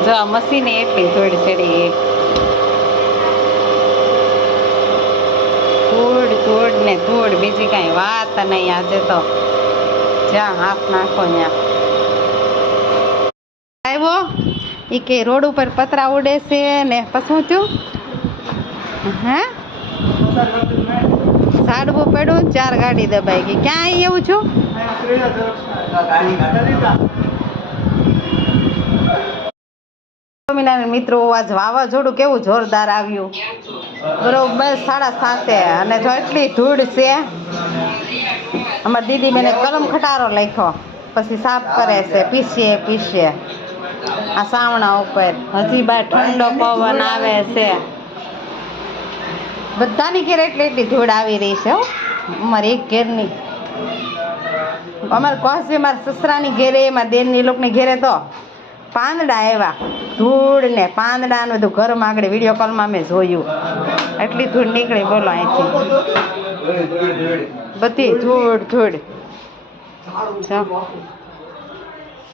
જો મશીને એટલી ધૂળ ચડી ધૂળ ધૂળ ને ધૂળ, બીજી કાંઈ વાત નહીં. આજે તો જ્યાં હાથ નાખો ત્યાં આવ્યો એ કે રોડ ઉપર પતરા ઉડે છે ને પછી થયું હે સાડવું પડ્યું, 4 ગાડી દબાઈ ગઈ. ક્યાં આવી એવું છું? મિત્રો, આજ વાવાઝોડું કેવું જોરદાર આવ્યું, બરોબર 7:30 અને જો એટલી ધૂળ છે. અમારી દીદી બેને કલમ ખટારો લખ્યો, પછી સાફ કરે છે, પીસીએ આ સાવણા ઉપર. હજી બહાર ઠંડો પવન આવે છે. બધાની ઘેર એટલી ધૂળ આવી રહી છે. અમારે એક ઘેર નહીં, અમારે કોસી મારા સસરાની ઘેરે, મારા દેરની લોકોની ઘેરે તો પાંદડા આવ્યા, ધૂળ ને પાંદડાનું બધું ઘરમાં આગળ વિડીયો કોલમાં મેં જોયું. એટલી ધૂળ નીકળી, બોલો અહીંથી બધી ધૂળ.